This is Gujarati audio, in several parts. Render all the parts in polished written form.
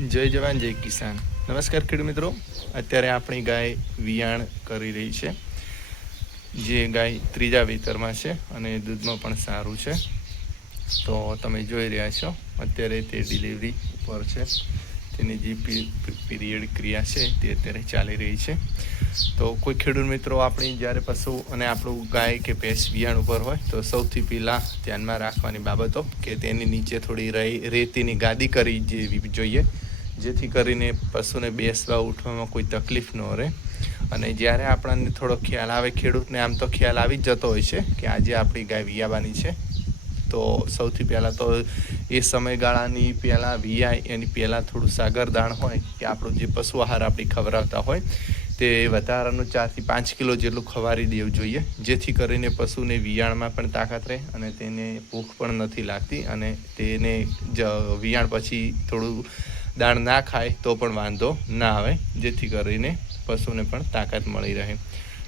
જય જવાન જય કિસાન. નમસ્કાર ખેડૂત મિત્રો. અત્યારે આપણી ગાય વિયાણ કરી રહી છે, જે ગાય ત્રીજા વેતરમાં છે અને દૂધમાં પણ સારું છે. તો તમે જોઈ રહ્યા છો અત્યારે તે ડિલિવરી પર છે. તેની જે પીરિયડ ક્રિયા છે તે અત્યારે ચાલી રહી છે. તો કોઈ ખેડૂત મિત્રો આપણી જ્યારે પશુ અને આપણું ગાય કે ભેંસ વિયાણ ઉપર હોય તો સૌથી પહેલાં ધ્યાનમાં રાખવાની બાબતો કે તેની નીચે થોડી રેતીની ગાદી કરી જેવી જોઈએ, જેથી કરીને પશુને બેસવા ઉઠવામાં કોઈ તકલીફ ન રહે. અને જ્યારે આપણને થોડો ખ્યાલ આવે, ખેડૂતને આમ તો ખ્યાલ આવી જ જતો હોય છે કે આજે આપણી ગાય વિયાવાની છે, તો સૌથી પહેલાં તો એ સમયગાળાની પહેલાં વિયાય એની પહેલાં થોડું સાગર દાણ હોય કે આપણું જે પશુ આહાર આપણી ખવડાવતા હોય તે વધારાનું 4 થી 5 કિલો જેટલું ખવારી દેવું જોઈએ, જેથી કરીને પશુને વિયાણમાં પણ તાકાત રહે અને તેને ભૂખ પણ નથી લાગતી અને તેને વિયાણ પછી થોડું દાણ ના ખાય તો પણ વાંધો ના આવે, જેથી કરીને પશુને પણ તાકાત મળી રહે.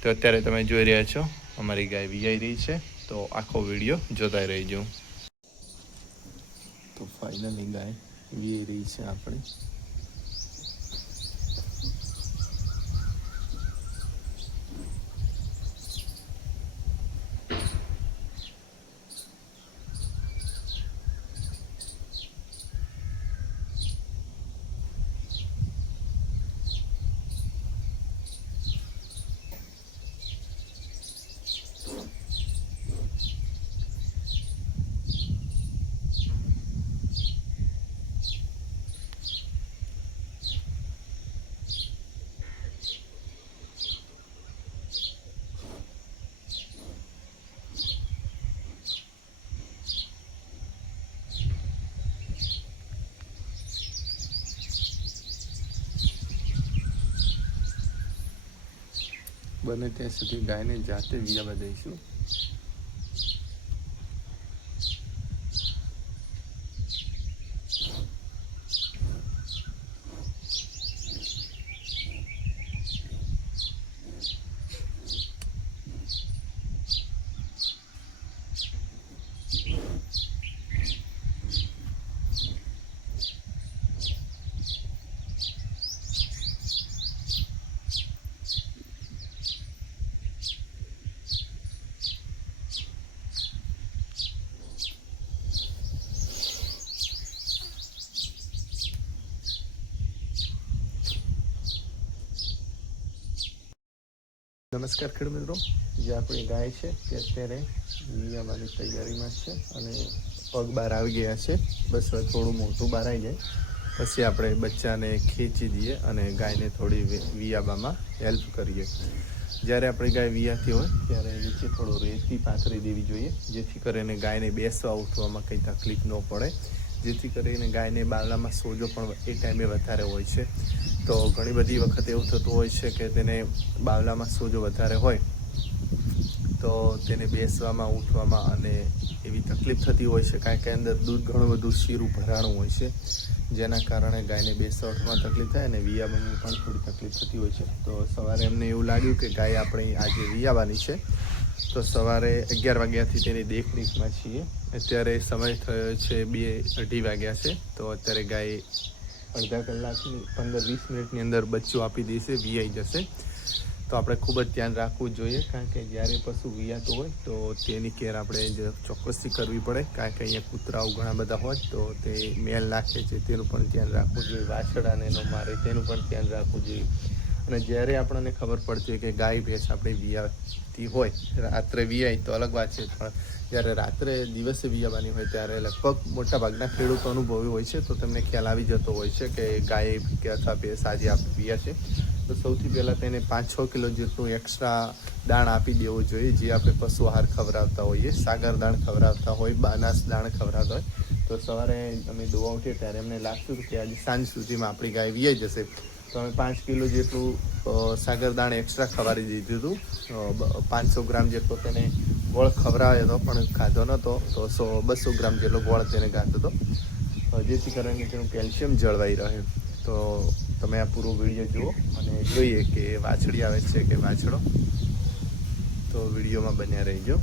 તો અત્યારે તમે જોઈ રહ્યા છો અમારી ગાય વિયાઈ રહી છે, તો આખો વિડીયો જોતા રહેજો. તો ફાઇનલી ગાય વિયાઈ રહી છે આપણી. બને ત્યાં સુધી ગાયને જાતે વિયાવા દઈશું. નમસ્કાર ખેડૂત મિત્રો. જે આપણી ગાય છે તે અત્યારે વિયાવાની તૈયારીમાં છે અને પગ બહાર આવી ગયા છે. બસ થોડું મોટું બહાર આવી જાય પછી આપણે બચ્ચાને ખેંચી દઈએ અને ગાયને થોડી વિયાવામાં હેલ્પ કરીએ. જ્યારે આપણી ગાય વિયાતી હોય ત્યારે નીચે થોડો રેતી પાથરી દેવી જોઈએ, જેથી કરીને ગાયને બેસવા ઉઠવામાં કંઈ તકલીફ ન પડે, જેથી કરીને ગાયને બાવલામાં સોજો પણ એ ટાઈમે વધારે હોય છે. તો ઘણી બધી વખત એવું થતું હોય છે કે તેને બાવલામાં સોજો વધારે હોય તો તેને બેસવામાં ઉઠવામાં અને એવી તકલીફ થતી હોય છે, કારણ કે અંદર દૂધ ઘણું બધું શીરું ભરાણું હોય છે, જેના કારણે ગાયને બેસવા ઉઠવામાં તકલીફ થાય અને વિયાવામાં પણ થોડી તકલીફ થતી હોય છે. તો સવારે એમને એવું લાગ્યું કે ગાય આપણી આજે વિયાવાની છે, તો સવારે 11 વાગ્યાથી તેની દેખરેખમાં છીએ. અત્યારે સમય થયો છે 2-2:30 વાગ્યા છે. તો અત્યારે ગાય અડધા કલાકની 15-20 મિનિટની અંદર બચ્ચું આપી દેશે, વિયાઈ જશે. તો આપણે ખૂબ જ ધ્યાન રાખવું જોઈએ, કારણ કે જ્યારે પશુ વિયાતું હોય તો તેની કેર આપણે ચોક્કસથી કરવી પડે, કારણ કે અહીંયા કૂતરાઓ ઘણા બધા હોય તો તે મેલ નાખે છે, તેનું પણ ધ્યાન રાખવું જોઈએ. વાછરડાને ન મારે તેનું પણ ધ્યાન રાખવું જોઈએ. અને જ્યારે આપણને ખબર પડતી હોય કે ગાય ભેંસ આપણે વિયાતી હોય, રાત્રે વિયાય તો અલગ વાત છે, પણ જ્યારે રાત્રે દિવસે વિયાવાની હોય ત્યારે લગભગ મોટાભાગના ખેડૂતો અનુભવી હોય છે, તો તેમને ખ્યાલ આવી જતો હોય છે કે ગાય કે અથવા ભેંસ આજે આપણે વિયા છે. તો સૌથી પહેલાં તેને 5-6 કિલો જેટલું એક્સ્ટ્રા દાણ આપી દેવું જોઈએ, જે આપણે પશુ આહાર ખવડાવતા હોઈએ. સાગર દાણ ખવડાવતા હોય, બાનાસ દાણ ખવડાવતા હોય, તો સવારે અમે દોવા ઉઠીએ ત્યારે એમને લાગતું કે આજે સાંજ સુધીમાં આપણી ગાય વિયાઈ જશે, તો અમે 5 કિલો જેટલું સાગર દાણ એક્સ્ટ્રા ખવાડી દીધું હતું. 500 ગ્રામ જેટલો તેને ગોળ ખવડાવ્યો હતો, પણ ખાધો નહોતો, તો 200 ગ્રામ જેટલો ગોળ તેને ખાધો હતો, જેથી કરીને તેનું કેલ્શિયમ જળવાઈ રહે. તો તમે આ પૂરો વિડીયો જુઓ અને જોઈએ કે વાછડી આવે છે કે વાછડો. તો વિડીયોમાં બન્યા રહીજો.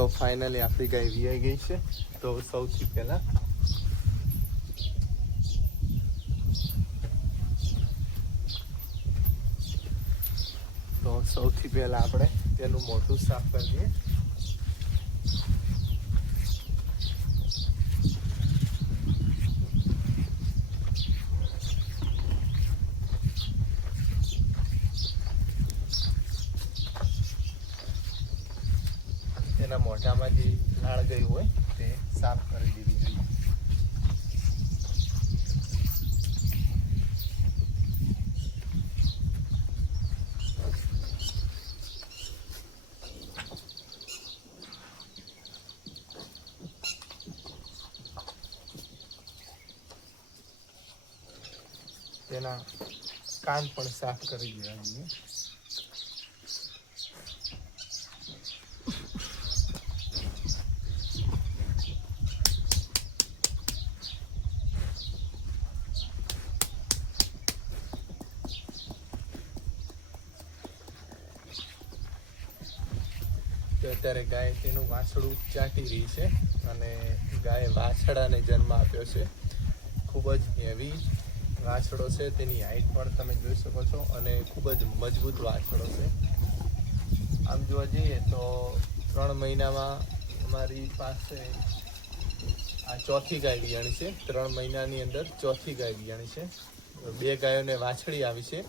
તો ફાઇનલી આપણી ગાય વિયાઈ ગઈ છે. તો સૌથી પહેલા આપણે તેનું મોઢું સાફ કરીએ. તેના મોઢામાં જે લાળ ગઈ હોય તે સાફ કરી દેવી જોઈએ. તેના કાન પણ સાફ કરી દેવા જોઈએ. અત્યારે ગાય તેનું વાછડું ચાટી રહી છે અને ગાય વાછડાને જન્મ આપ્યો છે. ખૂબ જ હેવી વાછડો છે. તેની હાઈટ પણ તમે જોઈ શકો છો અને ખૂબ જ મજબૂત વાછડો છે. આમ જોવા જઈએ તો 3 મહિનામાં અમારી પાસે આ ચોથી ગાય વિયાણી છે. 3 મહિનાની અંદર ચોથી ગાય વિયાણી છે. 2 ગાયોને વાછડી આવી છે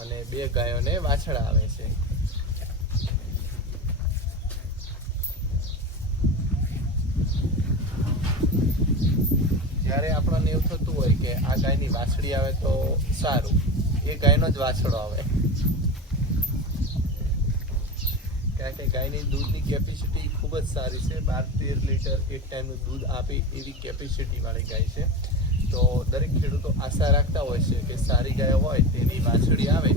અને 2 ગાયોને વાછડા આવે છે. જ્યારે આપણને એવું થતું હોય કે આ ગાયની વાછડી આવે તો સારું, એ ગાયનો જ વાછડો આવે. કારણ કે ગાયની દૂધની કેપેસિટી ખૂબ જ સારી છે. 12-13 લીટર એક ટાઈમનું દૂધ આપે એવી કેપેસિટીવાળી ગાય છે. તો દરેક ખેડૂતો આશા રાખતા હોય છે કે સારી ગાય હોય તેની વાછડી આવે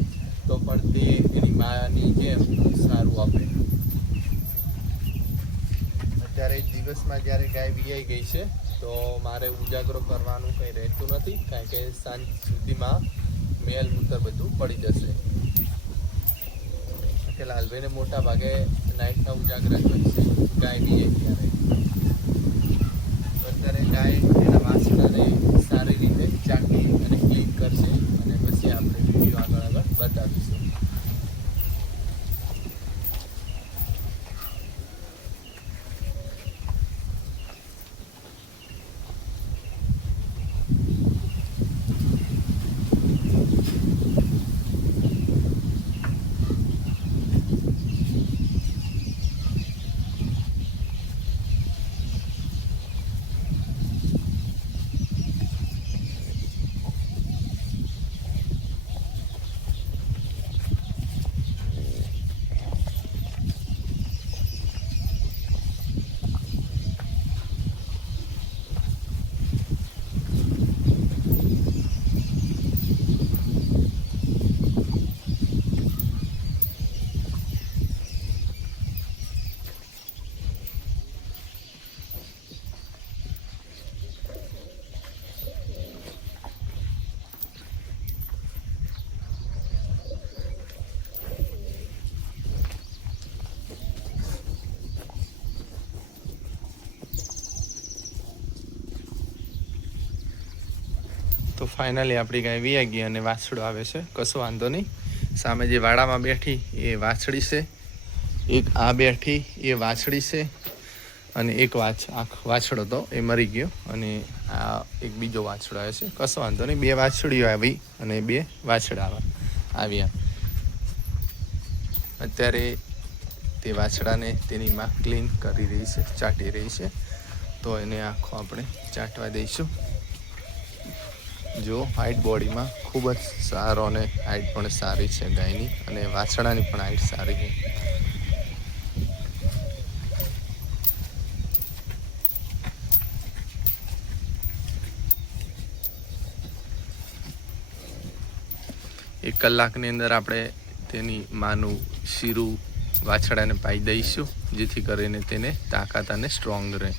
તો પણ તે એની માની જેમ સારું આપે. અત્યારે દિવસમાં જ્યારે ગાય વિયાઈ ગઈ છે તો મારે ઉજાગરો કરવાનું કંઈ રહેતું નથી, કારણ કે સાંજ સુધીમાં મેલ મૂત્ર બધું પડી જશે. કે લાલભાઈને મોટા ભાગે નાઇટના ઉજાગરા કરશે ગાય વિયાઈ ત્યારે. અત્યારે ગાય એના વાસણાને સારી રીતે ચાટી અને ક્લીન કરશે અને પછી આપણે વિડીયો આગળ બતાવીશું. તો ફાઇનલી આપણી ગાય વિયાઈ ગઈ અને વાછડો આવે છે. કશો વાંધો નહીં. સામે જે વાડામાં બેઠી એ વાછડી છે, એક આ બેઠી એ વાછડી છે અને એક વાછડો તો એ મરી ગયો અને આ એક બીજો વાછડો આવે છે. કશો વાંધો નહીં. 2 વાછડીઓ આવી અને 2 વાછડા આવ્યા. અત્યારે તે વાછડાને તેની માં ક્લીન કરી રહી છે, ચાટી રહી છે. તો એને આખો આપણે ચાટવા દઈશું. જો હાઈટ બોડીમાં ખૂબ જ સારો અને હાઈટ પણ સારી છે ગાયની અને વાછડાની પણ હાઈટ સારી છે. એક કલાકની અંદર આપણે તેની માનું શીરું વાછડાને પાઈ દઈશું, જેથી કરીને તેને તાકાત અને સ્ટ્રોંગ રહે.